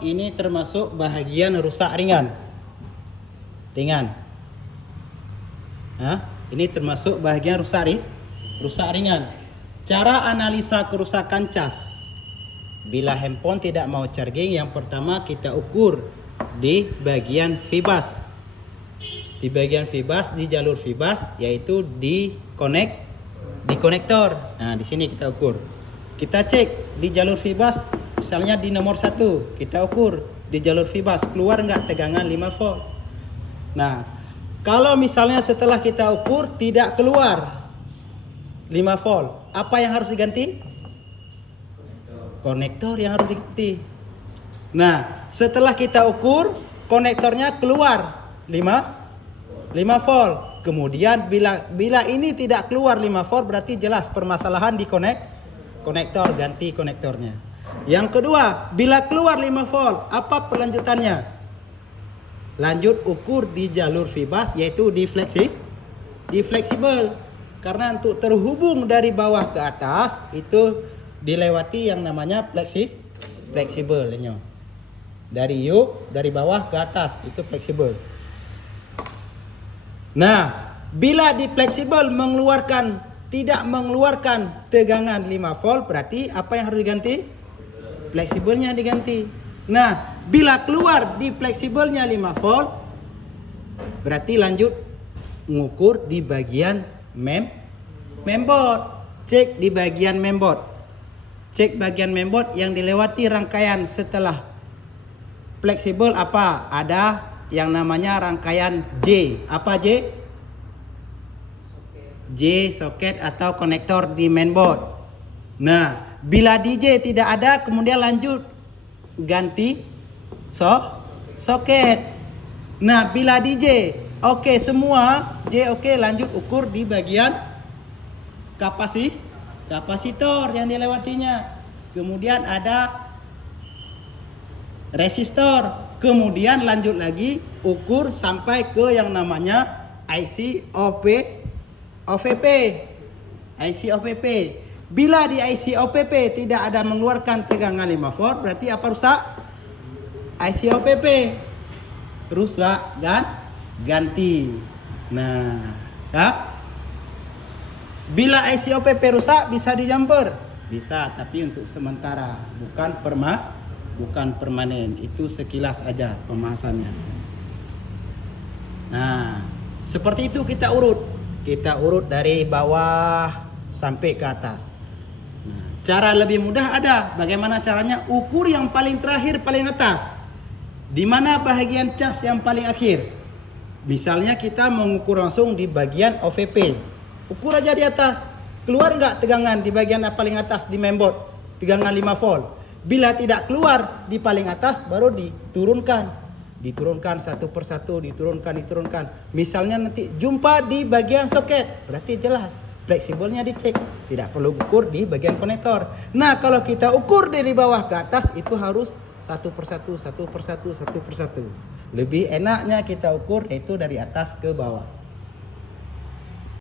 Lenyo, ini termasuk bahagian rusak ringan. Ini termasuk bahagian rusak ringan. Cara analisa kerusakan cas. Bila handphone tidak mau charging, yang pertama kita ukur di bagian fibas. Di bagian fibas, di jalur fibas, yaitu di konektor. Nah, di sini kita ukur. Kita cek di jalur fibas, misalnya di nomor 1, kita ukur di jalur fibas keluar nggak tegangan 5 volt. Nah, kalau misalnya setelah kita ukur tidak keluar 5 volt, apa yang harus diganti? Konektor yang harus diganti. Nah, setelah kita ukur konektornya keluar 5 volt. Kemudian bila ini tidak keluar 5 volt, berarti jelas permasalahan di konektor, ganti konektornya. Yang kedua, bila keluar 5 volt, apa pelanjutannya? Lanjut ukur di jalur fibas, yaitu di fleksibel. Karena untuk terhubung dari bawah ke atas itu dilewati yang namanya fleksibel. Dari bawah ke atas itu fleksibel. Nah, bila di fleksibel tidak mengeluarkan tegangan 5 volt, berarti apa yang harus diganti? Fleksibelnya diganti. Nah, bila keluar di fleksibelnya 5 volt, berarti lanjut mengukur di bagian mainboard. Cek di bagian mainboard. Cek bagian mainboard yang dilewati rangkaian setelah fleksibel apa? Ada yang namanya rangkaian J. Apa J? J soket atau konektor di mainboard. Nah, bila di J tidak ada, kemudian lanjut ganti soket. Nah, bila di J oke semua, J oke, lanjut ukur di bagian kapasitor yang dilewatinya. Kemudian ada resistor. Kemudian lanjut lagi ukur sampai ke yang namanya IC OVP. Bila di IC OVP tidak ada mengeluarkan tegangan 5 volt, berarti apa rusak? IC OVP rusak dan ganti. Nah, bila IC OVP rusak bisa dijumper? Bisa, tapi untuk sementara, bukan permanen. Itu sekilas aja pembahasannya. Nah, seperti itu kita urut dari bawah sampai ke atas. Nah, cara lebih mudah ada. Bagaimana caranya? Ukur yang paling terakhir, paling atas. Di mana bahagian cas yang paling akhir? Misalnya kita mengukur langsung di bagian OVP. Ukur aja di atas. Keluar nggak tegangan di bagian paling atas di mainboard? Tegangan 5 volt. Bila tidak keluar di paling atas, baru diturunkan satu persatu, diturunkan. Misalnya nanti jumpa di bagian soket, berarti jelas fleksibelnya dicek, tidak perlu ukur di bagian konektor. Nah, kalau kita ukur dari bawah ke atas, itu harus satu persatu. Lebih enaknya kita ukur itu dari atas ke bawah.